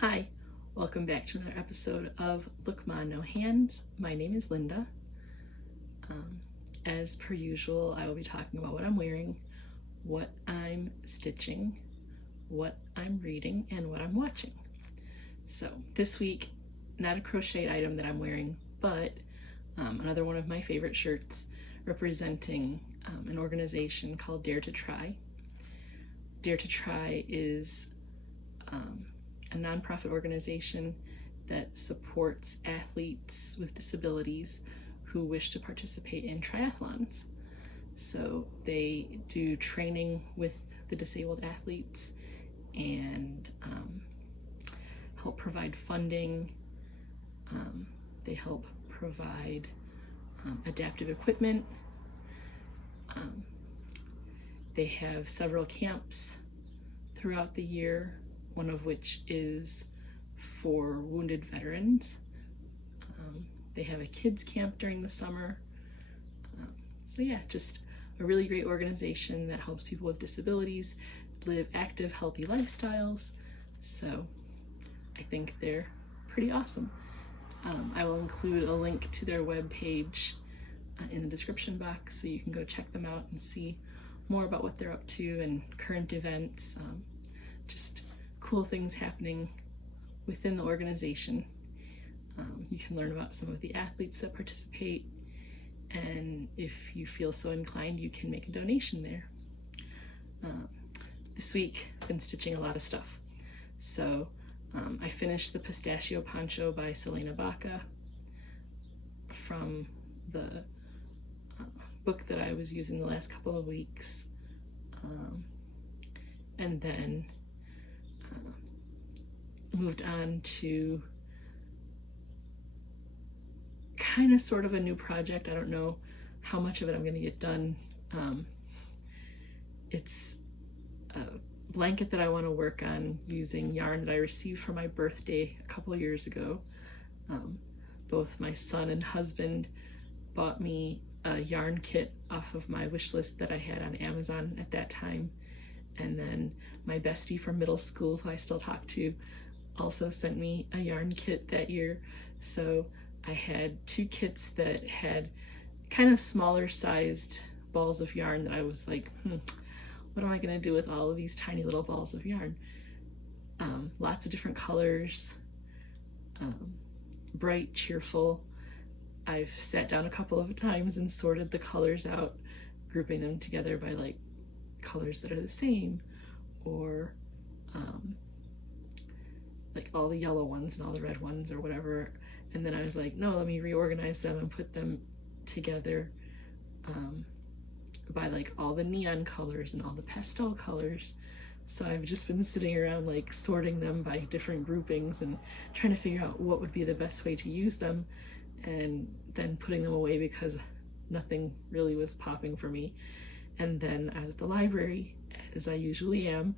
Hi, welcome back to another episode of Look Ma No Hands. My name is Linda. As per usual, I will be talking about what I'm wearing, what I'm stitching, what I'm reading, and what I'm watching. So this week, not a crocheted item that I'm wearing, but another one of my favorite shirts representing an organization called Dare to Try. Dare to Try is a nonprofit organization that supports athletes with disabilities who wish to participate in triathlons. So they do training with the disabled athletes and help provide funding. They help provide adaptive equipment. They have several camps throughout the year, one of which is for wounded veterans. They have a kids camp during the summer. So yeah, just a really great organization that helps people with disabilities live active, healthy lifestyles. So I think they're pretty awesome. I will include a link to their webpage in the description box so you can go check them out and see more about what they're up to and current events, just cool things happening within the organization. You can learn about some of the athletes that participate, and if you feel so inclined, you can make a donation there. This week, I've been stitching a lot of stuff. So I finished the Pistachio Poncho by Selena Baca from the book that I was using the last couple of weeks. And then moved on to kind of sort of a new project. I don't know how much of it I'm going to get done. It's a blanket that I want to work on using yarn that I received for my birthday a couple of years ago. Both my son and husband bought me a yarn kit off of my wish list that I had on Amazon at that time. And then my bestie from middle school, who I still talk to, also sent me a yarn kit that year. So I had two kits that had kind of smaller sized balls of yarn that I was like, what am I gonna do with all of these tiny little balls of yarn? Lots of different colors, bright, cheerful. I've sat down a couple of times and sorted the colors out, grouping them together by like colors that are the same, or like all the yellow ones and all the red ones or whatever. And then I was like, no, let me reorganize them and put them together by like all the neon colors and all the pastel colors. So I've just been sitting around like sorting them by different groupings and trying to figure out what would be the best way to use them, and then putting them away because nothing really was popping for me. And then I was at the library, as I usually am,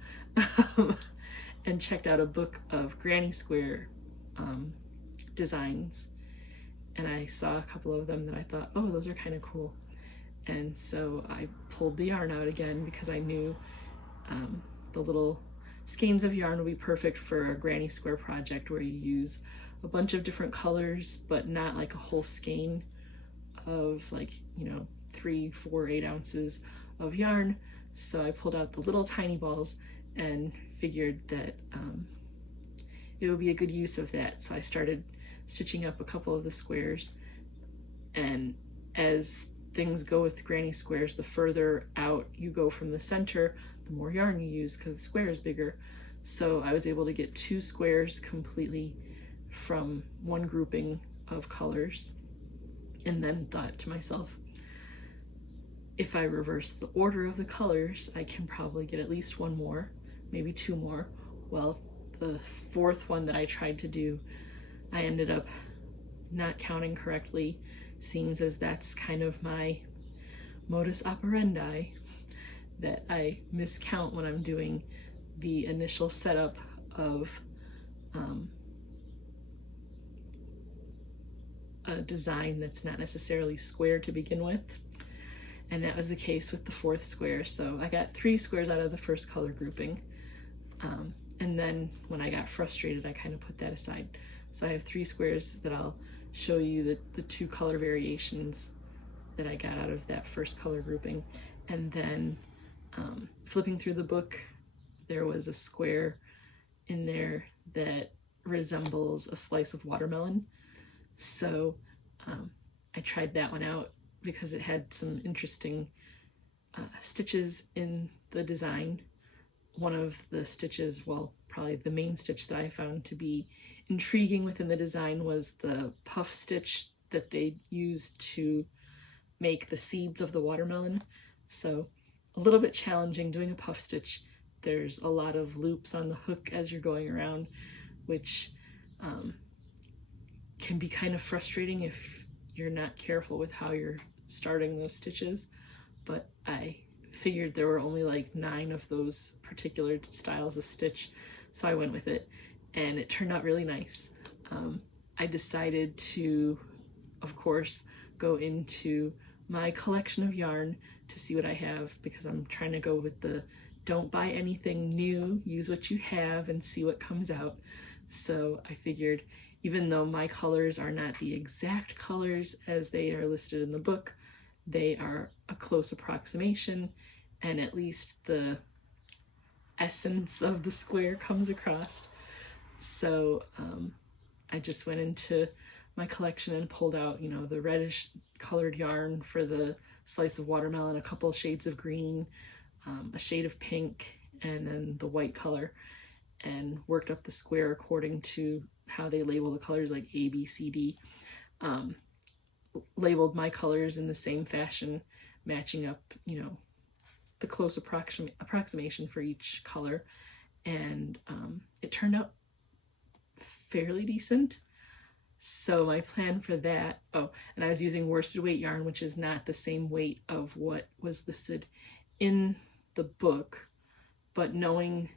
and checked out a book of granny square designs, and I saw a couple of them that I thought, oh, those are kind of cool. And so I pulled the yarn out again because I knew the little skeins of yarn would be perfect for a granny square project where you use a bunch of different colors but not like a whole skein of 3, 4, 8 ounces of yarn. So I pulled out the little tiny balls and figured that it would be a good use of that. So I started stitching up a couple of the squares, and as things go with granny squares, the further out you go from the center, the more yarn you use because the square is bigger. So I was able to get 2 squares completely from one grouping of colors, and then thought to myself, if I reverse the order of the colors, I can probably get at least 1 more, maybe 2 more. Well, the 4th one that I tried to do, I ended up not counting correctly. Seems as that's kind of my modus operandi, that I miscount when I'm doing the initial setup of a design that's not necessarily square to begin with. And that was the case with the 4th square. So I got 3 squares out of the first color grouping. And then when I got frustrated, I kind of put that aside. So I have 3 squares that I'll show you the 2 color variations that I got out of that first color grouping. And then flipping through the book, there was a square in there that resembles a slice of watermelon. So I tried that one out because it had some interesting stitches in the design. One of the stitches, well, probably the main stitch that I found to be intriguing within the design was the puff stitch that they used to make the seeds of the watermelon. So a little bit challenging doing a puff stitch. There's a lot of loops on the hook as you're going around, which can be kind of frustrating if you're not careful with how you're starting those stitches. But I figured there were only like 9 of those particular styles of stitch, so I went with it, and it turned out really nice. I decided to, of course, go into my collection of yarn to see what I have, because I'm trying to go with the don't buy anything new, use what you have and see what comes out. So I figured, even though my colors are not the exact colors as they are listed in the book, they are a close approximation, and at least the essence of the square comes across. So I just went into my collection and pulled out, you know, the reddish colored yarn for the slice of watermelon, a couple shades of green, a shade of pink, and then the white color, and worked up the square according to how they label the colors, like A, B, C, D. Labeled my colors in the same fashion, matching up, you know, the close approximation for each color, and it turned out fairly decent. So my plan for that, oh, and I was using worsted weight yarn, which is not the same weight of what was listed in the book, but knowing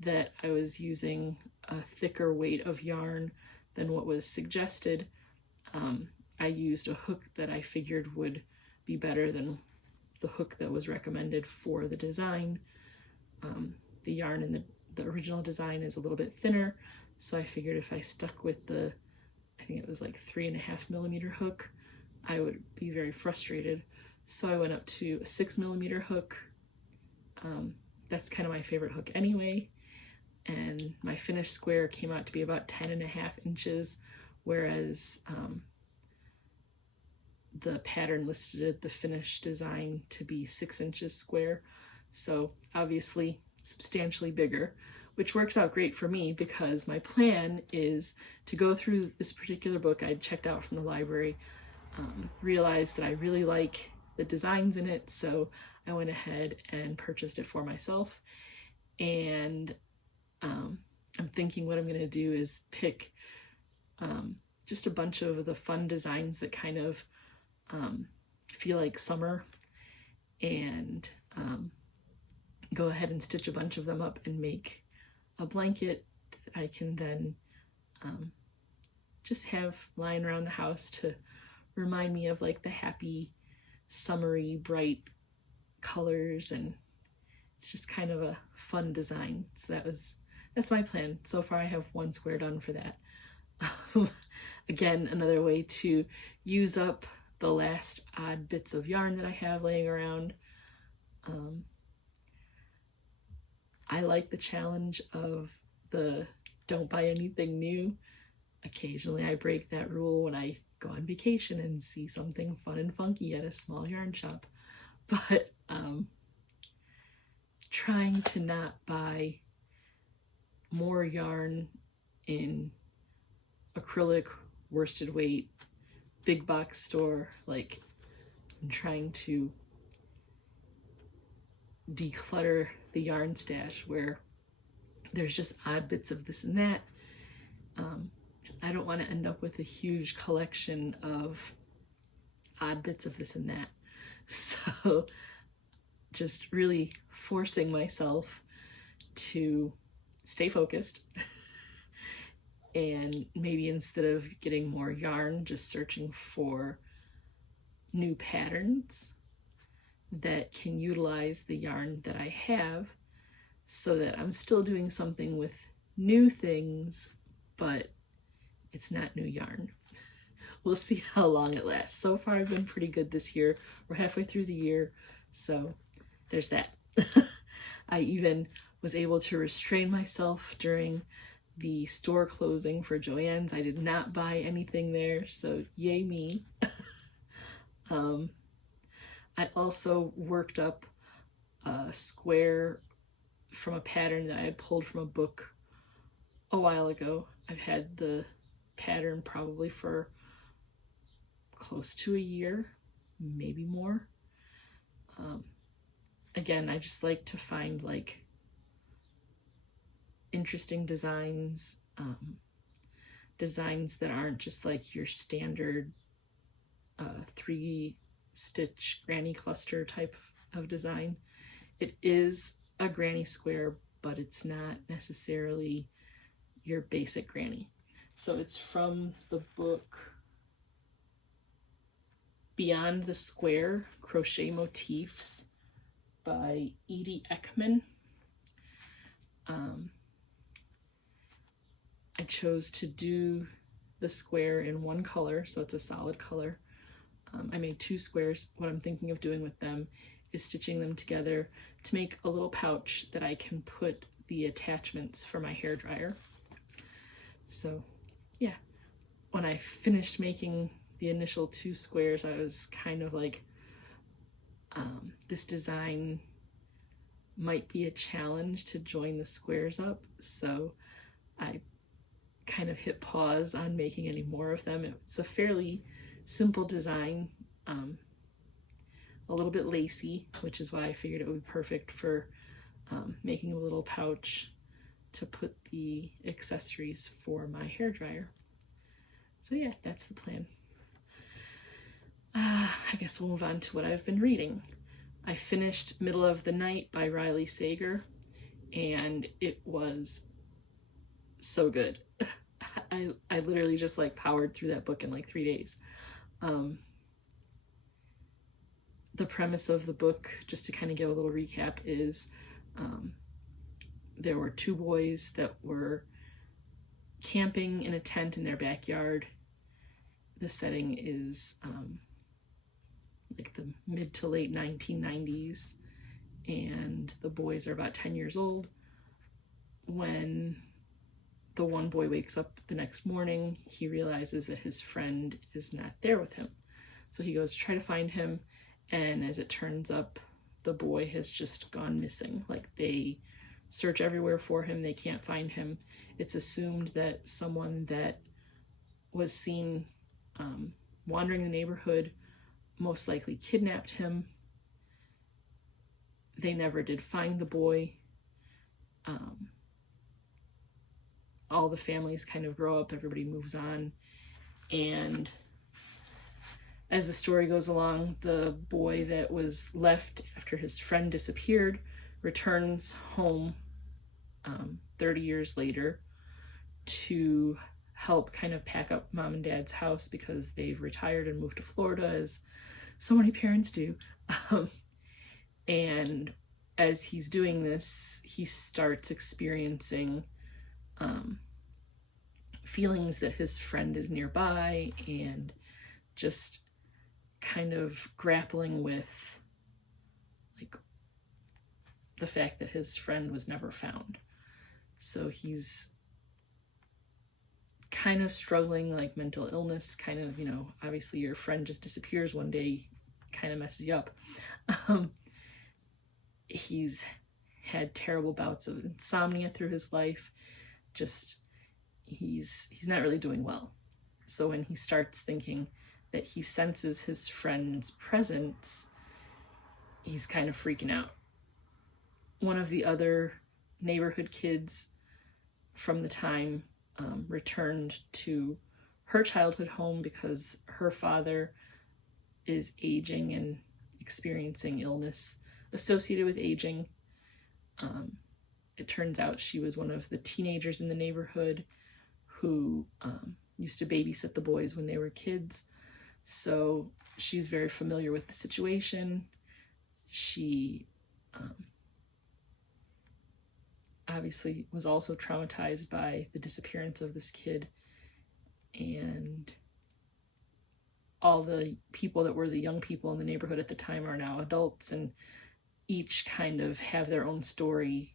that I was using a thicker weight of yarn than what was suggested, I used a hook that I figured would be better than the hook that was recommended for the design. The yarn in the original design is a little bit thinner, so I figured if I stuck with the, I think it was like 3.5mm hook, I would be very frustrated. So I went up to a 6mm hook. That's kind of my favorite hook anyway. And my finished square came out to be about 10.5 inches, whereas the pattern listed the finished design to be 6 inches square. So obviously substantially bigger, which works out great for me because my plan is to go through this particular book I'd checked out from the library, realized that I really like the designs in it, so I went ahead and purchased it for myself. And I'm thinking what I'm going to do is pick just a bunch of the fun designs that kind of feel like summer, and go ahead and stitch a bunch of them up and make a blanket that I can then just have lying around the house to remind me of like the happy, summery, bright colors, and it's just kind of a fun design. So that's my plan. So far I have 1 square done for that. Again, another way to use up the last odd bits of yarn that I have laying around. I like the challenge of the don't buy anything new. Occasionally I break that rule when I go on vacation and see something fun and funky at a small yarn shop. But trying to not buy more yarn in acrylic, worsted weight, big box store, like I'm trying to declutter the yarn stash where there's just odd bits of this and that. I don't want to end up with a huge collection of odd bits of this and that. So just really forcing myself to stay focused and maybe instead of getting more yarn, just searching for new patterns that can utilize the yarn that I have so that I'm still doing something with new things, but it's not new yarn. We'll see how long it lasts. So far I've been pretty good this year. We're halfway through the year, so there's that. I even was able to restrain myself during the store closing for Joann's. I did not buy anything there, so yay me. I also worked up a square from a pattern that I had pulled from a book a while ago. I've had the pattern probably for close to a year, maybe more. Again, I just like to find like interesting designs, designs that aren't just like your standard 3-stitch granny cluster type of design. It is a granny square, but it's not necessarily your basic granny. So it's from the book Beyond the Square, Crochet Motifs by Edie Ekman. I chose to do the square in one color, so it's a solid color. I made 2 squares. What I'm thinking of doing with them is stitching them together to make a little pouch that I can put the attachments for my hairdryer. So yeah, when I finished making the initial 2 squares, I was kind of like, this design might be a challenge to join the squares up, so I kind of hit pause on making any more of them. It's a fairly simple design, a little bit lacy, which is why I figured it would be perfect for making a little pouch to put the accessories for my hairdryer. So yeah, that's the plan. I guess we'll move on to what I've been reading. I finished Middle of the Night by Riley Sager, and it was so good. I literally just like powered through that book in like 3 days. The premise of the book, just to kind of give a little recap, is there were 2 boys that were camping in a tent in their backyard. The setting is like the mid to late 1990s, and the boys are about 10 years old. When the one boy wakes up the next morning, he realizes that his friend is not there with him. So he goes to try to find him, and as it turns up, the boy has just gone missing. Like, they search everywhere for him, they can't find him. It's assumed that someone that was seen wandering the neighborhood most likely kidnapped him. They never did find the boy. All the families kind of grow up, everybody moves on, and as the story goes along, the boy that was left after his friend disappeared returns home 30 years later to help kind of pack up mom and dad's house because they've retired and moved to Florida, as so many parents do. And as he's doing this, he starts experiencing feelings that his friend is nearby, and just kind of grappling with like the fact that his friend was never found. So he's kind of struggling, like mental illness, kind of, you know, obviously your friend just disappears one day, kind of messes you up. He's had terrible bouts of insomnia through his life. Just he's not really doing well. So when he starts thinking that he senses his friend's presence, he's kind of freaking out. One of the other neighborhood kids from the time returned to her childhood home because her father is aging and experiencing illness associated with aging. It turns out she was one of the teenagers in the neighborhood who used to babysit the boys when they were kids. So she's very familiar with the situation. She obviously was also traumatized by the disappearance of this kid, and all the people that were the young people in the neighborhood at the time are now adults, and each kind of have their own story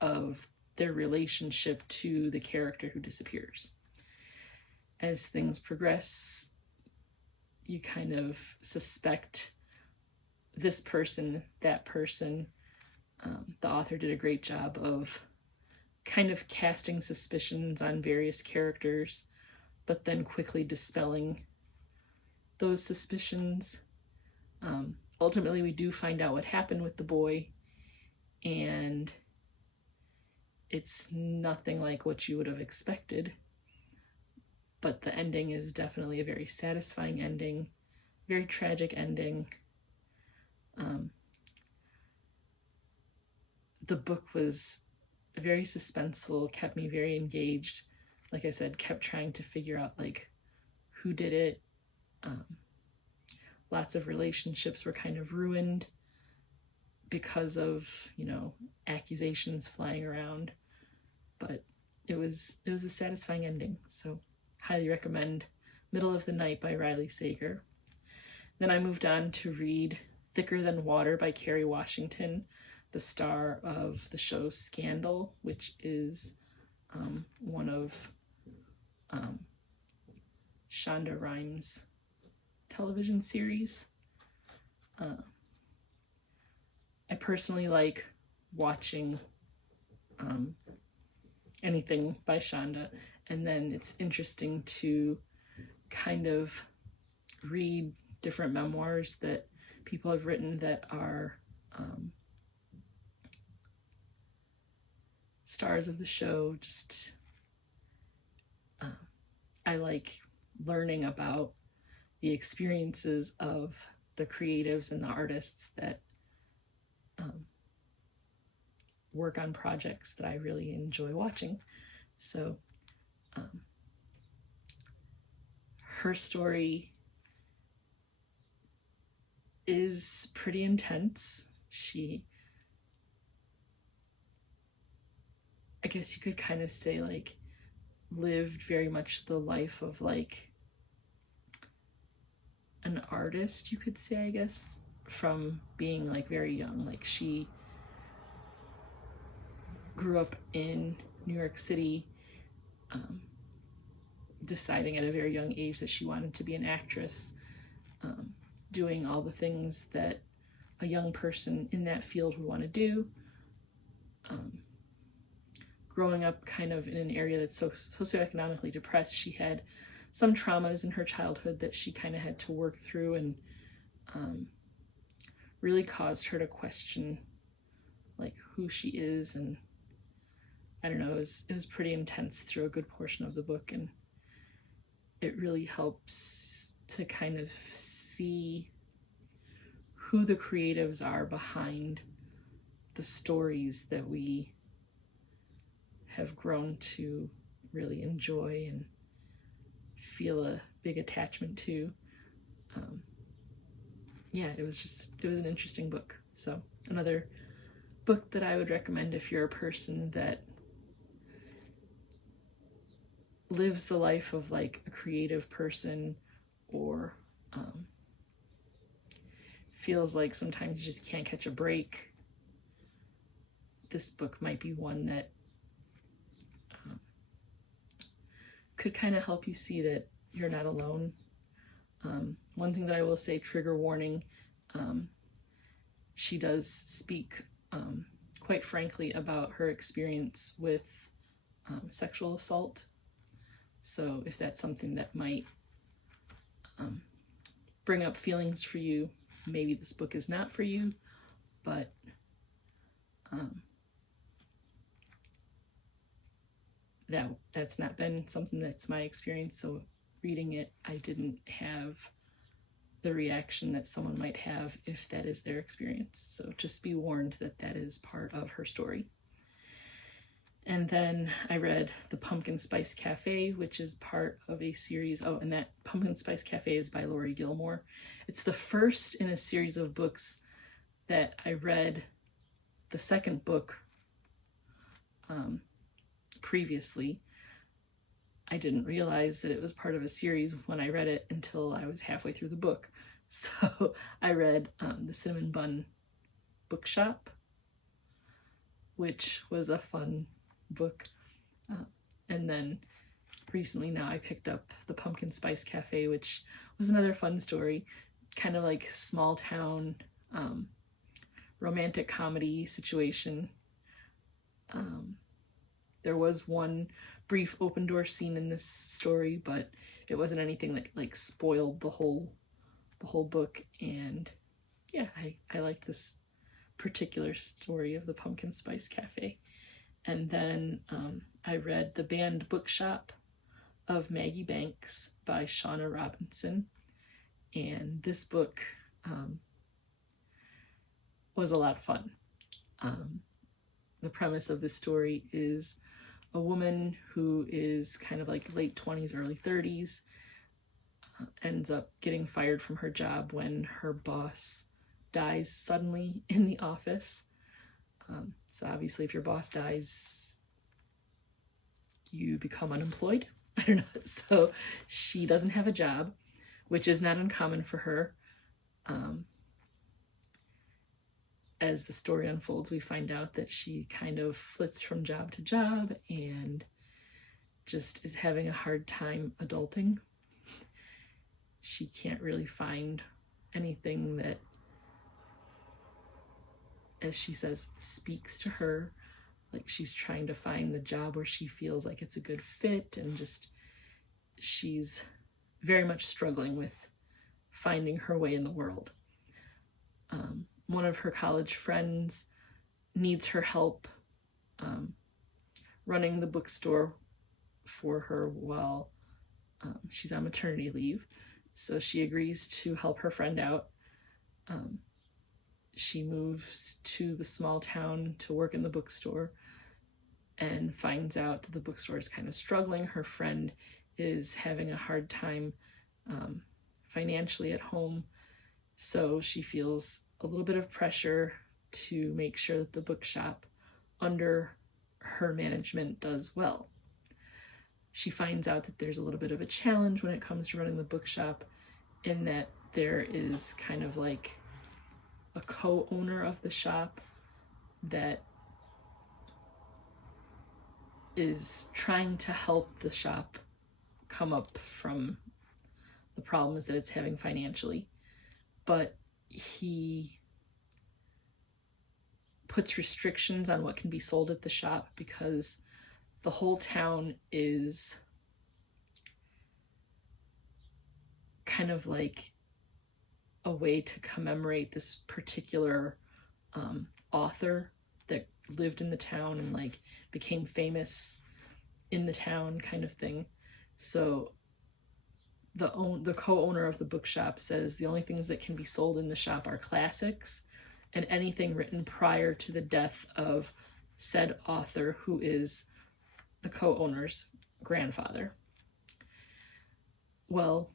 of their relationship to the character who disappears. As things progress, you kind of suspect this person, that person. The author did a great job of kind of casting suspicions on various characters, but then quickly dispelling those suspicions. Ultimately, we do find out what happened with the boy, and it's nothing like what you would have expected, but the ending is definitely a very satisfying ending, very tragic ending. The book was very suspenseful, kept me very engaged. Like I said, kept trying to figure out like who did it. Lots of relationships were kind of ruined because of, you know, accusations flying around, but it was a satisfying ending. So highly recommend Middle of the Night by Riley Sager. Then I moved on to read Thicker Than Water by Kerry Washington, the star of the show Scandal, which is one of Shonda Rhimes' television series. I personally like watching anything by Shonda, and then it's interesting to kind of read different memoirs that people have written that are stars of the show. Just I like learning about the experiences of the creatives and the artists that work on projects that I really enjoy watching. So her story is pretty intense. She, I guess you could kind of say, like, lived very much the life of like an artist, you could say, I guess, from being like very young. Like, she grew up in New York City, deciding at a very young age that she wanted to be an actress, doing all the things that a young person in that field would want to do, growing up kind of in an area that's so socioeconomically depressed. She had some traumas in her childhood that she kind of had to work through, and really caused her to question like who she is. And I don't know, it was pretty intense through a good portion of the book, and it really helps to kind of see who the creatives are behind the stories that we have grown to really enjoy and feel a big attachment to. Yeah, it was an interesting book. So another book that I would recommend if you're a person that lives the life of like a creative person, or feels like sometimes you just can't catch a break. This book might be one that could kind of help you see that you're not alone. One thing that I will say, trigger warning, she does speak quite frankly about her experience with sexual assault. So if that's something that might bring up feelings for you, maybe this book is not for you, but that's not been something that's my experience. So reading it, I didn't have the reaction that someone might have if that is their experience. So just be warned that that is part of her story. And then I read The Pumpkin Spice Cafe, which is part of a series. Oh, and that Pumpkin Spice Cafe is by Laurie Gilmore. It's the first in a series of books that I read the second book previously. I didn't realize that it was part of a series when I read it until I was halfway through the book. So I read The Cinnamon Bun Bookshop, which was a fun book. And then recently now I picked up The Pumpkin Spice Cafe, which was another fun story, kind of like small town romantic comedy situation. There was one brief open door scene in this story, but it wasn't anything that like spoiled the whole book. And yeah, I liked this particular story of the Pumpkin Spice Cafe. And then I read The Banned Bookshop of Maggie Banks by Shauna Robinson. And this book was a lot of fun. The premise of this story is a woman who is kind of like late 20s, early 30s, ends up getting fired from her job when her boss dies suddenly in the office. So obviously if your boss dies, you become unemployed. I don't know. So she doesn't have a job, which is not uncommon for her. As the story unfolds, we find out that she kind of flits from job to job and just is having a hard time adulting. She can't really find anything that, as she says, speaks to her. Like she's trying to find the job where she feels like it's a good fit, and just she's very much struggling with finding her way in the world. One of her college friends needs her help running the bookstore for her while she's on maternity leave. So she agrees to help her friend out. She moves to the small town to work in the bookstore and finds out that the bookstore is kind of struggling. Her friend is having a hard time financially at home. So she feels a little bit of pressure to make sure that the bookshop under her management does well. She finds out that there's a little bit of a challenge when it comes to running the bookshop, in that there is kind of like a co-owner of the shop that is trying to help the shop come up from the problems that it's having financially. But he puts restrictions on what can be sold at the shop because the whole town is kind of like a way to commemorate this particular author that lived in the town and like became famous in the town, kind of thing. So the co-owner of the bookshop says the only things that can be sold in the shop are classics and anything written prior to the death of said author, who is the co-owner's grandfather. Well,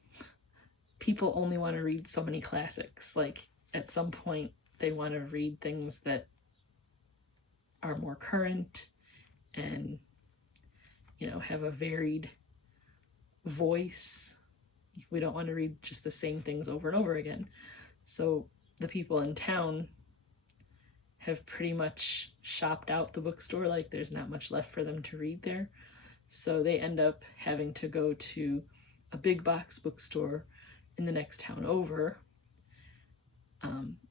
people only want to read so many classics. Like at some point they want to read things that are more current and, you know, have a varied voice. We don't want to read just the same things over and over again. So the people in town have pretty much shopped out the bookstore. Like there's not much left for them to read there. So they end up having to go to a big box bookstore in the next town over.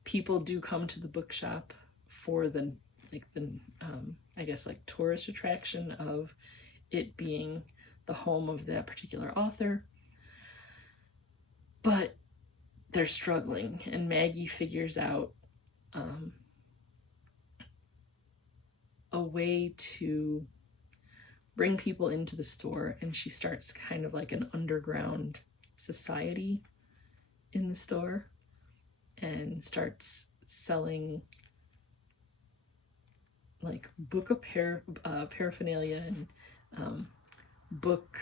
People do come to the bookshop for the I guess like tourist attraction of it being the home of that particular author. But they're struggling, and Maggie figures out a way to bring people into the store, and she starts kind of like an underground society in the store and starts selling like book paraphernalia and book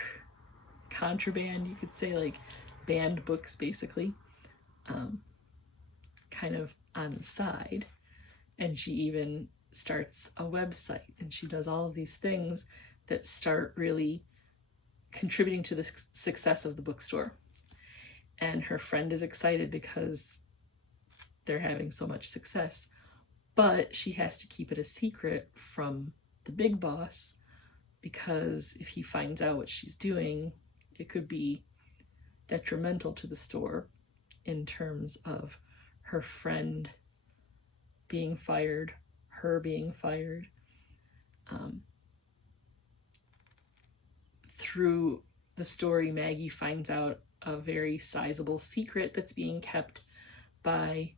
contraband, you could say, like banned books basically, kind of on the side. And she even starts a website, and she does all of these things that start really contributing to the success of the bookstore. And her friend is excited because they're having so much success, but she has to keep it a secret from the big boss, because if he finds out what she's doing, it could be detrimental to the store in terms of her friend being fired, her being fired. Through the story, Maggie finds out a very sizable secret that's being kept by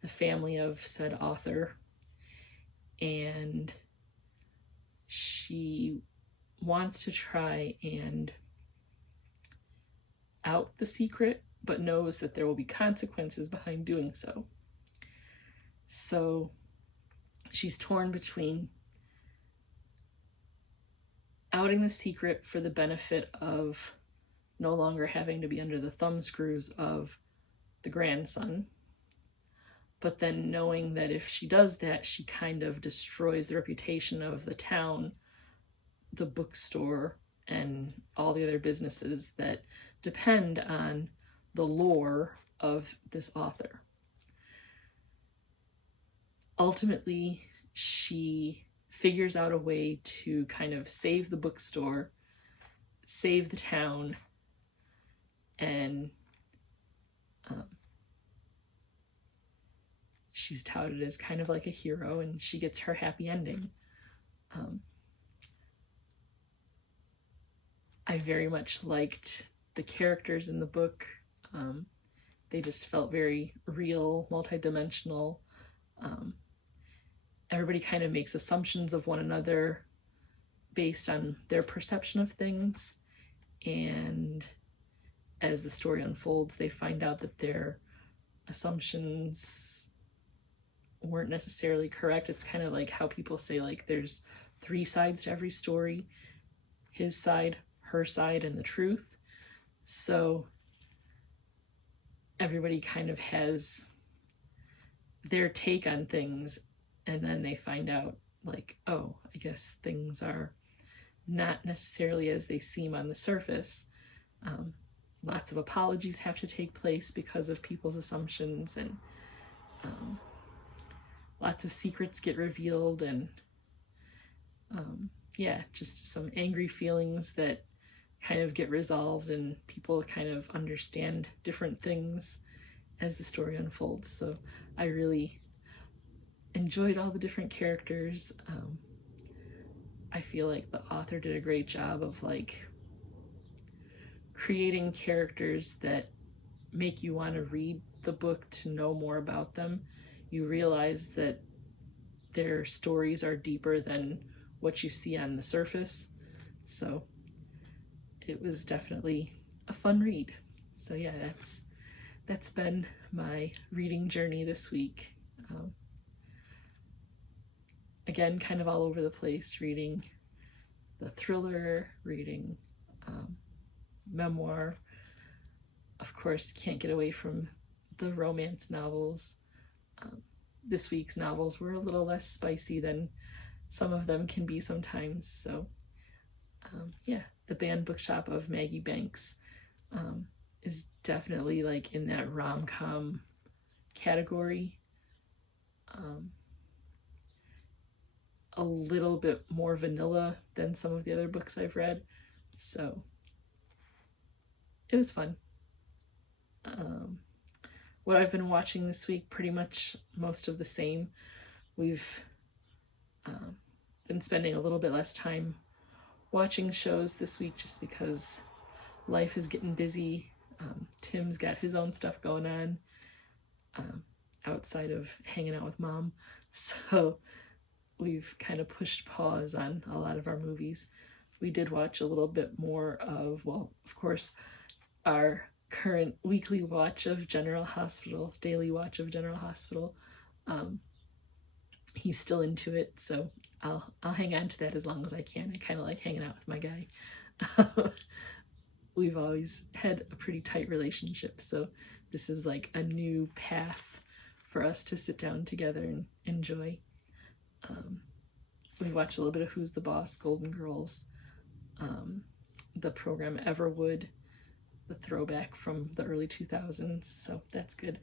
the family of said author, and she wants to try and out the secret, but knows that there will be consequences behind doing so. So she's torn between outing the secret for the benefit of no longer having to be under the thumbscrews of the grandson, but then knowing that if she does that, she kind of destroys the reputation of the town, the bookstore, and all the other businesses that depend on the lore of this author. Ultimately, she figures out a way to kind of save the bookstore, save the town, and she's touted as kind of like a hero, and she gets her happy ending. I very much liked the characters in the book. They just felt very real, multidimensional. Everybody kind of makes assumptions of one another based on their perception of things, and as the story unfolds, they find out that their assumptions weren't necessarily correct. It's kind of like how people say, like, there's 3 sides to every story: his side, her side, and the truth. So everybody kind of has their take on things, and then they find out, like, oh, I guess things are not necessarily as they seem on the surface. Lots of apologies have to take place because of people's assumptions, and lots of secrets get revealed, and just some angry feelings that kind of get resolved, and people kind of understand different things as the story unfolds. So I really enjoyed all the different characters. I feel like the author did a great job of like creating characters that make you want to read the book to know more about them. You realize that their stories are deeper than what you see on the surface. So it was definitely a fun read. So yeah, that's been my reading journey this week. Again, kind of all over the place, reading the thriller, reading memoir. Of course, can't get away from the romance novels. This week's novels were a little less spicy than some of them can be sometimes. So the Banned Bookshop of Maggie Banks is definitely like in that rom-com category. A little bit more vanilla than some of the other books I've read, so it was fun. What I've been watching this week, pretty much most of the same. We've been spending a little bit less time watching shows this week just because life is getting busy. Tim's got his own stuff going on outside of hanging out with Mom, so we've kind of pushed pause on a lot of our movies. We did watch a little bit more of, well, of course, our current weekly watch of General Hospital, daily watch of General Hospital. He's still into it, so I'll hang on to that as long as I can. I kind of like hanging out with my guy. We've always had a pretty tight relationship, so this is like a new path for us to sit down together and enjoy. We watched a little bit of Who's the Boss, Golden Girls, the program Everwood, the throwback from the early 2000s, so that's good.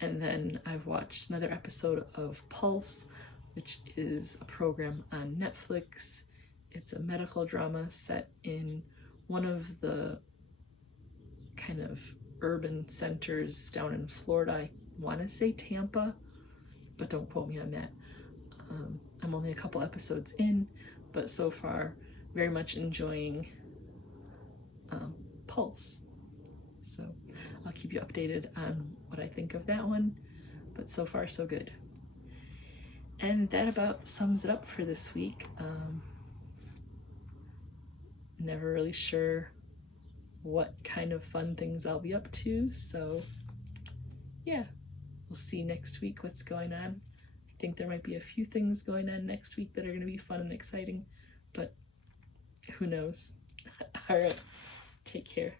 And then I've watched another episode of Pulse, which is a program on Netflix. It's a medical drama set in one of the kind of urban centers down in Florida. I want to say Tampa, but don't quote me on that. I'm only a couple episodes in, but so far very much enjoying Pulse. So I'll keep you updated on what I think of that one, but so far so good. And that about sums it up for this week. Never really sure what kind of fun things I'll be up to, so yeah, we'll see next week what's going on. I think there might be a few things going on next week that are going to be fun and exciting, but who knows. All right, take care.